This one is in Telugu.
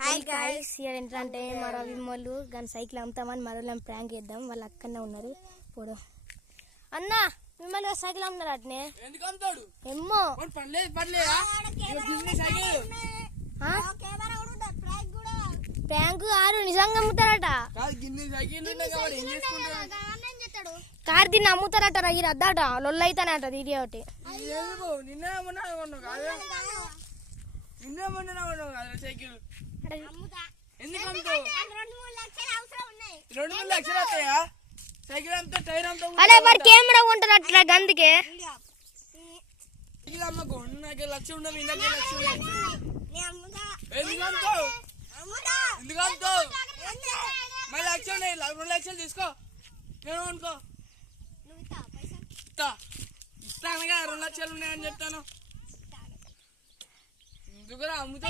హాయ్ గైస్ ఏంటంటే మన విమ్మలు కానీ సైకిల్ అమ్ముతామని మరోళ్ళని ప్రాంక్ చేద్దాం. వాళ్ళు అక్కడనే ఉన్నారు. ఇప్పుడు అన్న మిమ్మల్ని సైకిల్ అమ్ముతున్నారు అట్నే ఏమో ప్రాంక్ కాదు నిజంగా అమ్ముతారట. కార్ దీన్ని అమ్ముతారట ఇది అద్దట లొల్లు అవుతానట ఇది ఒకటి. అదే మరి కెమెరా కొంటారు అట్లా గందుకే లక్షలు తీసుకో అనుకో ఇస్తానుగా 2 లక్షలు ఉన్నాయని చెప్తాను. అమ్ముతా